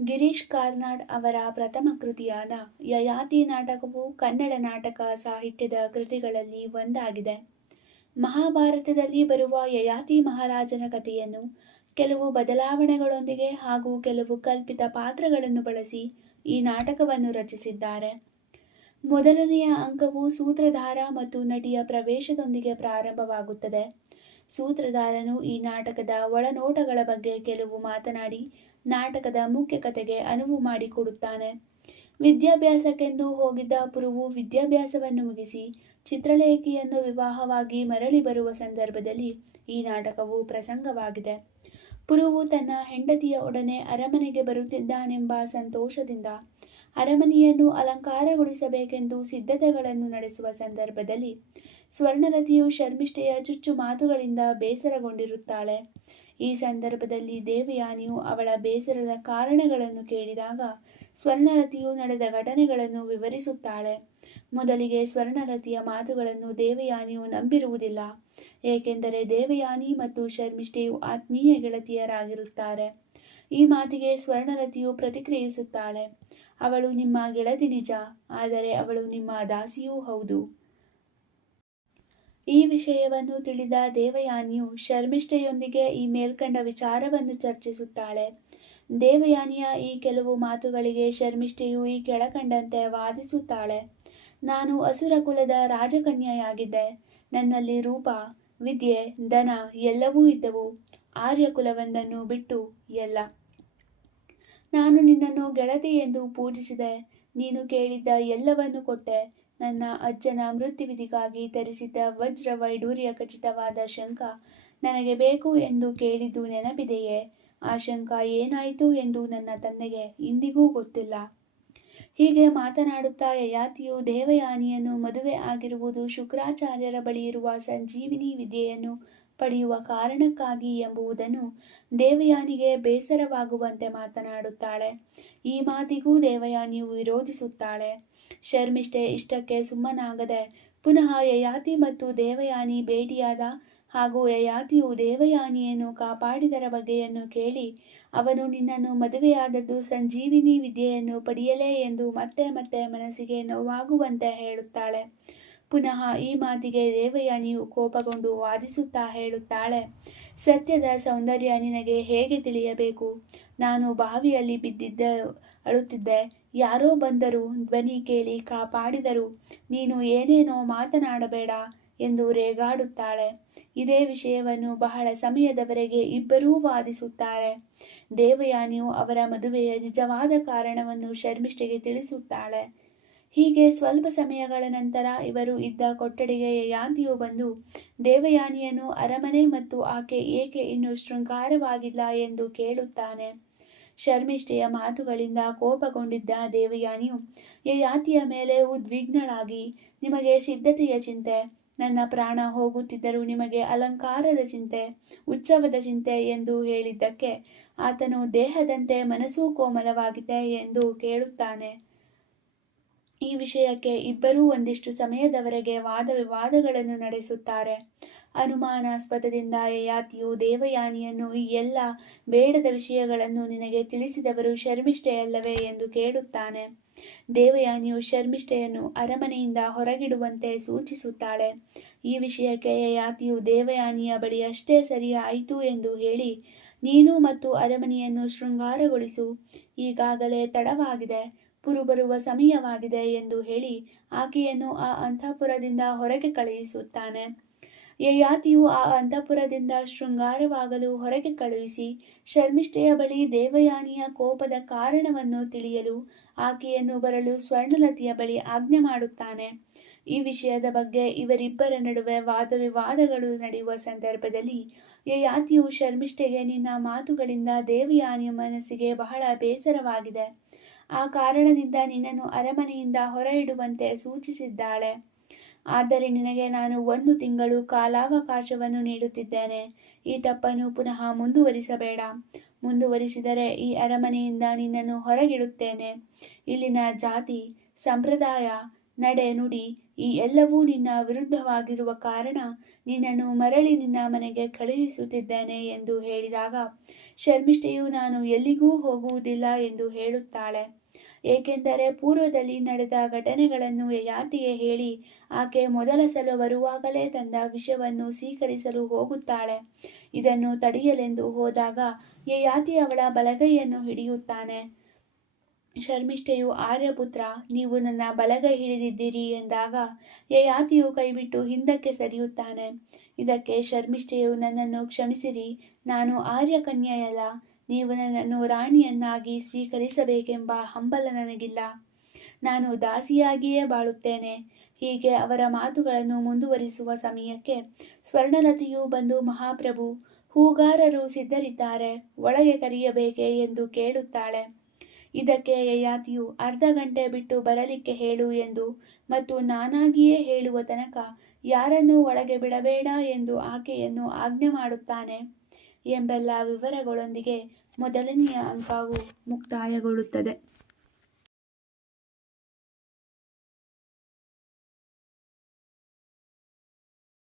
ಗಿರೀಶ್ ಕಾರ್ನಾಡ್ ಅವರ ಪ್ರಥಮ ಕೃತಿಯಾದ ಯಯಾತಿ ನಾಟಕವು ಕನ್ನಡ ನಾಟಕ ಸಾಹಿತ್ಯದ ಕೃತಿಗಳಲ್ಲಿ ಒಂದಾಗಿದೆ. ಮಹಾಭಾರತದಲ್ಲಿ ಬರುವ ಯಯಾತಿ ಮಹಾರಾಜನ ಕಥೆಯನ್ನು ಕೆಲವು ಬದಲಾವಣೆಗಳೊಂದಿಗೆ ಹಾಗೂ ಕೆಲವು ಕಲ್ಪಿತ ಪಾತ್ರಗಳನ್ನು ಬಳಸಿ ಈ ನಾಟಕವನ್ನು ರಚಿಸಿದ್ದಾರೆ. ಮೊದಲನೆಯ ಅಂಕವು ಸೂತ್ರಧಾರ ಮತ್ತು ನಟಿಯ ಪ್ರವೇಶದೊಂದಿಗೆ ಪ್ರಾರಂಭವಾಗುತ್ತದೆ. ಸೂತ್ರಧಾರನು ಈ ನಾಟಕದ ಒಳನೋಟಗಳ ಬಗ್ಗೆ ಕೆಲವು ಮಾತನಾಡಿ ನಾಟಕದ ಮುಖ್ಯ ಕಥೆಗೆ ಅನುವು ಮಾಡಿಕೊಡುತ್ತಾನೆ. ವಿದ್ಯಾಭ್ಯಾಸಕ್ಕೆಂದು ಹೋಗಿದ್ದ ಪುರುವು ವಿದ್ಯಾಭ್ಯಾಸವನ್ನು ಮುಗಿಸಿ ಚಿತ್ರಲೇಖಿಯನ್ನು ವಿವಾಹವಾಗಿ ಮರಳಿ ಬರುವ ಸಂದರ್ಭದಲ್ಲಿ ಈ ನಾಟಕವು ಪ್ರಸಂಗವಾಗಿದೆ. ಪುರುವು ತನ್ನ ಹೆಂಡತಿಯ ಒಡನೆ ಅರಮನೆಗೆ ಬರುತ್ತಿದ್ದಾನೆಂಬ ಸಂತೋಷದಿಂದ ಅರಮನೆಯನ್ನು ಅಲಂಕಾರಗೊಳಿಸಬೇಕೆಂದು ಸಿದ್ಧತೆಗಳನ್ನು ನಡೆಸುವ ಸಂದರ್ಭದಲ್ಲಿ ಸ್ವರ್ಣಲತೆಯು ಶರ್ಮಿಷ್ಠೆಯ ಚುಚ್ಚು ಮಾತುಗಳಿಂದ ಬೇಸರಗೊಂಡಿರುತ್ತಾಳೆ. ಈ ಸಂದರ್ಭದಲ್ಲಿ ದೇವಯಾನಿಯು ಅವಳ ಬೇಸರದ ಕಾರಣಗಳನ್ನು ಕೇಳಿದಾಗ ಸ್ವರ್ಣಲತೆಯು ನಡೆದ ಘಟನೆಗಳನ್ನು ವಿವರಿಸುತ್ತಾಳೆ. ಮೊದಲಿಗೆ ಸ್ವರ್ಣಲತೆಯ ಮಾತುಗಳನ್ನು ದೇವಯಾನಿಯು ನಂಬಿರುವುದಿಲ್ಲ, ಏಕೆಂದರೆ ದೇವಯಾನಿ ಮತ್ತು ಶರ್ಮಿಷ್ಠೆಯು ಆತ್ಮೀಯ ಗೆಳತಿಯರಾಗಿರುತ್ತಾರೆ. ಈ ಮಾತಿಗೆ ಸ್ವರ್ಣಲತೆಯು ಪ್ರತಿಕ್ರಿಯಿಸುತ್ತಾಳೆ, ಅವಳು ನಿಮ್ಮ ಗೆಳತಿ ನಿಜ, ಆದರೆ ಅವಳು ನಿಮ್ಮ ದಾಸಿಯೂ ಹೌದು. ಈ ವಿಷಯವನ್ನು ತಿಳಿದ ದೇವಯಾನಿಯು ಶರ್ಮಿಷ್ಠೆಯೊಂದಿಗೆ ಈ ಮೇಲ್ಕಂಡ ವಿಚಾರವನ್ನು ಚರ್ಚಿಸುತ್ತಾಳೆ. ದೇವಯಾನಿಯ ಈ ಕೆಲವು ಮಾತುಗಳಿಗೆ ಶರ್ಮಿಷ್ಠೆಯು ಈ ಕೆಳಕಂಡಂತೆ ವಾದಿಸುತ್ತಾಳೆ. ನಾನು ಅಸುರ ಕುಲದ ರಾಜಕನ್ಯೆಯಾಗಿದ್ದೆ. ನನ್ನಲ್ಲಿ ರೂಪ, ವಿದ್ಯೆ, ಧನ ಎಲ್ಲವೂ ಇದ್ದವು. ಆರ್ಯ ಕುಲವೊಂದನ್ನು ಬಿಟ್ಟು ಎಲ್ಲ. ನಾನು ನಿನ್ನನ್ನು ಗೆಳತಿ ಎಂದು ಪೂಜಿಸಿದೆ. ನೀನು ಕೇಳಿದ್ದ ಎಲ್ಲವನ್ನು ಕೊಟ್ಟೆ. ನನ್ನ ಅಜ್ಜನ ಮೃತ್ಯುವಿಧಿಗಾಗಿ ಧರಿಸಿದ್ದ ವಜ್ರ ವೈಡೂರ್ಯ ಖಚಿತವಾದ ಶಂಖ ನನಗೆ ಬೇಕು ಎಂದು ಕೇಳಿದ್ದು ನೆನಪಿದೆಯೇ? ಆ ಶಂಖ ಏನಾಯಿತು ಎಂದು ನನ್ನ ತಂದೆಗೆ ಇಂದಿಗೂ ಗೊತ್ತಿಲ್ಲ. ಹೀಗೆ ಮಾತನಾಡುತ್ತಾ ಯಯಾತಿಯು ದೇವಯಾನಿಯನ್ನು ಮದುವೆ ಆಗಿರುವುದು ಶುಕ್ರಾಚಾರ್ಯರ ಬಳಿ ಇರುವ ಸಂಜೀವಿನಿ ವಿದ್ಯೆಯನ್ನು ಪಡೆಯುವ ಕಾರಣಕ್ಕಾಗಿ ಎಂಬುದನ್ನು ದೇವಯಾನಿಗೆ ಬೇಸರವಾಗುವಂತೆ ಮಾತನಾಡುತ್ತಾಳೆ. ಈ ಮಾತಿಗೂ ದೇವಯಾನಿಯು ವಿರೋಧಿಸುತ್ತಾಳೆ. ಶರ್ಮಿಷ್ಠೆ ಇಷ್ಟಕ್ಕೆ ಸುಮ್ಮನಾಗದೆ ಪುನಃ ಯಯಾತಿ ಮತ್ತು ದೇವಯಾನಿ ಭೇಟಿಯಾದ ಹಾಗೂ ಯಯಾತಿಯು ದೇವಯಾನಿಯನ್ನು ಕಾಪಾಡಿದರ ಬಗೆಯನ್ನು ಕೇಳಿ, ಅವನು ನಿನ್ನನ್ನು ಮದುವೆಯಾದದ್ದು ಸಂಜೀವಿನಿ ವಿದ್ಯೆಯನ್ನು ಪಡೆಯಲೇ ಎಂದು ಮತ್ತೆ ಮತ್ತೆ ಮನಸ್ಸಿಗೆ ನೋವಾಗುವಂತೆ ಹೇಳುತ್ತಾಳೆ. ಪುನಃ ಈ ಮಾತಿಗೆ ದೇವಯಾನಿಯು ಕೋಪಗೊಂಡು ವಾದಿಸುತ್ತಾ ಹೇಳುತ್ತಾಳೆ, ಸತ್ಯದ ಸೌಂದರ್ಯ ನಿನಗೆ ಹೇಗೆ ತಿಳಿಯಬೇಕು? ನಾನು ಬಾವಿಯಲ್ಲಿ ಬಿದ್ದಿದ್ದೆ, ಅಳುತ್ತಿದ್ದೆ. ಯಾರೋ ಬಂದರು, ಧ್ವನಿ ಕೇಳಿ ಕಾಪಾಡಿದರು. ನೀನು ಏನೇನೋ ಮಾತನಾಡಬೇಡ ಎಂದು ರೇಗಾಡುತ್ತಾಳೆ. ಇದೇ ವಿಷಯವನ್ನು ಬಹಳ ಸಮಯದವರೆಗೆ ಇಬ್ಬರೂ ವಾದಿಸುತ್ತಾರೆ. ದೇವಯಾನಿಯು ಅವರ ಮದುವೆಯ ನಿಜವಾದ ಕಾರಣವನ್ನು ಶರ್ಮಿಷ್ಠೆಗೆ ತಿಳಿಸುತ್ತಾಳೆ. ಹೀಗೆ ಸ್ವಲ್ಪ ಸಮಯಗಳ ನಂತರ ಇವರು ಇದ್ದ ಕೊಠಡಿಗೆ ಯಯಾತಿಯು ಬಂದು ದೇವಯಾನಿಯನ್ನು ಅರಮನೆ ಮತ್ತು ಆಕೆ ಏಕೆ ಇನ್ನೂ ಶೃಂಗಾರವಾಗಿಲ್ಲ ಎಂದು ಕೇಳುತ್ತಾನೆ. ಶರ್ಮಿಷ್ಠೆಯ ಮಾತುಗಳಿಂದ ಕೋಪಗೊಂಡಿದ್ದ ದೇವಯಾನಿಯು ಯಯಾತಿಯ ಮೇಲೆ ಉದ್ವಿಗ್ನಳಾಗಿ, ನಿಮಗೆ ಸಿದ್ಧತೆಯ ಚಿಂತೆ, ನನ್ನ ಪ್ರಾಣ ಹೋಗುತ್ತಿದ್ದರೂ ನಿಮಗೆ ಅಲಂಕಾರದ ಚಿಂತೆ, ಉತ್ಸವದ ಚಿಂತೆ ಎಂದು ಹೇಳಿದ್ದಕ್ಕೆ ಆತನು ದೇಹದಂತೆ ಮನಸ್ಸೂ ಕೋಮಲವಾಗಿದೆ ಎಂದು ಕೇಳುತ್ತಾನೆ. ಈ ವಿಷಯಕ್ಕೆ ಇಬ್ಬರೂ ಒಂದಿಷ್ಟು ಸಮಯದವರೆಗೆ ವಾದ ವಿವಾದಗಳನ್ನು ನಡೆಸುತ್ತಾರೆ. ಅನುಮಾನಾಸ್ಪದದಿಂದ ಯಯಾತಿಯು ದೇವಯಾನಿಯನ್ನು ಈ ಎಲ್ಲ ಬೇಡದ ವಿಷಯಗಳನ್ನು ನಿನಗೆ ತಿಳಿಸಿದವರು ಶರ್ಮಿಷ್ಠೆಯಲ್ಲವೇ ಎಂದು ಕೇಳುತ್ತಾನೆ. ದೇವಯಾನಿಯು ಶರ್ಮಿಷ್ಠೆಯನ್ನು ಅರಮನೆಯಿಂದ ಹೊರಗಿಡುವಂತೆ ಸೂಚಿಸುತ್ತಾಳೆ. ಈ ವಿಷಯಕ್ಕೆ ಯಯಾತಿಯು ದೇವಯಾನಿಯ ಬಳಿ ಅಷ್ಟೇ ಸರಿ ಆಯಿತು ಎಂದು ಹೇಳಿ, ನೀನು ಮತ್ತು ಅರಮನೆಯನ್ನು ಶೃಂಗಾರಗೊಳಿಸು, ಈಗಾಗಲೇ ತಡವಾಗಿದೆ, ಪುರು ಬರುವ ಸಮಯವಾಗಿದೆ ಎಂದು ಹೇಳಿ ಆಕೆಯನ್ನು ಆ ಅಂತಃಪುರದಿಂದ ಹೊರಗೆ ಕಳುಹಿಸುತ್ತಾನೆ. ಯಯಾತಿಯು ಆ ಅಂತಃಪುರದಿಂದ ಶೃಂಗಾರವಾಗಲು ಹೊರಗೆ ಕಳುಹಿಸಿ ಶರ್ಮಿಷ್ಠೆಯ ಬಳಿ ದೇವಯಾನಿಯ ಕೋಪದ ಕಾರಣವನ್ನು ತಿಳಿಯಲು ಆಕೆಯನ್ನು ಬರಲು ಸ್ವರ್ಣಲತೆಯ ಬಳಿ ಆಜ್ಞೆ ಮಾಡುತ್ತಾನೆ. ಈ ವಿಷಯದ ಬಗ್ಗೆ ಇವರಿಬ್ಬರ ನಡುವೆ ವಾದವಿವಾದಗಳು ನಡೆಯುವ ಸಂದರ್ಭದಲ್ಲಿ ಯಯಾತಿಯು ಶರ್ಮಿಷ್ಠೆಗೆ, ನಿನ್ನ ಮಾತುಗಳಿಂದ ದೇವಯಾನಿಯ ಮನಸ್ಸಿಗೆ ಬಹಳ ಬೇಸರವಾಗಿದೆ. ಆ ಕಾರಣದಿಂದ ನಿನ್ನನ್ನು ಅರಮನೆಯಿಂದ ಹೊರ ಇಡುವಂತೆ ಸೂಚಿಸಿದ್ದಾಳೆ. ಆದರೆ ನಿನಗೆ ನಾನು 1 ತಿಂಗಳು ಕಾಲಾವಕಾಶವನ್ನು ನೀಡುತ್ತಿದ್ದೇನೆ. ಈ ತಪ್ಪನ್ನು ಪುನಃ ಮುಂದುವರಿಸಬೇಡ. ಮುಂದುವರಿಸಿದರೆ ಈ ಅರಮನೆಯಿಂದ ನಿನ್ನನ್ನು ಹೊರಗಿಡುತ್ತೇನೆ. ಇಲ್ಲಿನ ಜಾತಿ, ಸಂಪ್ರದಾಯ, ನಡೆ ನುಡಿ ಈ ಎಲ್ಲವೂ ನಿನ್ನ ವಿರುದ್ಧವಾಗಿರುವ ಕಾರಣ ನಿನ್ನನ್ನು ಮರಳಿ ನಿನ್ನ ಮನೆಗೆ ಕಳುಹಿಸುತ್ತಿದ್ದೇನೆ ಎಂದು ಹೇಳಿದಾಗ ಶರ್ಮಿಷ್ಠೆಯು ನಾನು ಎಲ್ಲಿಗೂ ಹೋಗುವುದಿಲ್ಲ ಎಂದು ಹೇಳುತ್ತಾಳೆ. ಏಕೆಂದರೆ ಪೂರ್ವದಲ್ಲಿ ನಡೆದ ಘಟನೆಗಳನ್ನು ಯಯಾತಿಗೆ ಹೇಳಿ ಆಕೆ ಮೊದಲ ಸಲ ಬರುವಾಗಲೇ ತಂದ ವಿಷವನ್ನು ಸ್ವೀಕರಿಸಲು ಹೋಗುತ್ತಾಳೆ. ಇದನ್ನು ತಡೆಯಲೆಂದು ಹೋದಾಗ ಯಯಾತಿ ಅವಳ ಬಲಗೈಯನ್ನು ಹಿಡಿಯುತ್ತಾನೆ. ಶರ್ಮಿಷ್ಠೆಯು ಆರ್ಯಪುತ್ರ, ನೀವು ನನ್ನ ಬಲಗೈ ಹಿಡಿದಿದ್ದೀರಿ ಎಂದಾಗ ಯಯಾತಿಯು ಕೈಬಿಟ್ಟು ಹಿಂದಕ್ಕೆ ಸರಿಯುತ್ತಾನೆ. ಇದಕ್ಕೆ ಶರ್ಮಿಷ್ಠೆಯು ನನ್ನನ್ನು ಕ್ಷಮಿಸಿರಿ, ನಾನು ಆರ್ಯಕನ್ಯೆಯಲ್ಲ, ನೀವು ನನ್ನನ್ನು ರಾಣಿಯನ್ನಾಗಿ ಸ್ವೀಕರಿಸಬೇಕೆಂಬ ಹಂಬಲ ನನಗಿಲ್ಲ, ನಾನು ದಾಸಿಯಾಗಿಯೇ ಬಾಳುತ್ತೇನೆ. ಹೀಗೆ ಅವರ ಮಾತುಗಳನ್ನು ಮುಂದುವರಿಸುವ ಸಮಯಕ್ಕೆ ಸ್ವರ್ಣಲತೆಯು ಬಂದು ಮಹಾಪ್ರಭು, ಹೂಗಾರರು ಸಿದ್ಧರಿದ್ದಾರೆ, ಒಳಗೆ ಕರೆಯಬೇಕೆ ಎಂದು ಕೇಳುತ್ತಾಳೆ. ಇದಕ್ಕೆ ಯಯಾತಿಯು ಅರ್ಧ ಗಂಟೆ ಬಿಟ್ಟು ಬರಲಿಕ್ಕೆ ಹೇಳು ಎಂದು ಮತ್ತು ನಾನಾಗಿಯೇ ಹೇಳುವ ತನಕ ಯಾರನ್ನೂ ಒಳಗೆ ಬಿಡಬೇಡ ಎಂದು ಆಕೆಯನ್ನು ಆಜ್ಞೆ ಮಾಡುತ್ತಾನೆ ಎಂಬೆಲ್ಲ ವಿವರಗಳೊಂದಿಗೆ ಮೊದಲನೆಯ ಅಂಕವು ಮುಕ್ತಾಯಗೊಳ್ಳುತ್ತದೆ.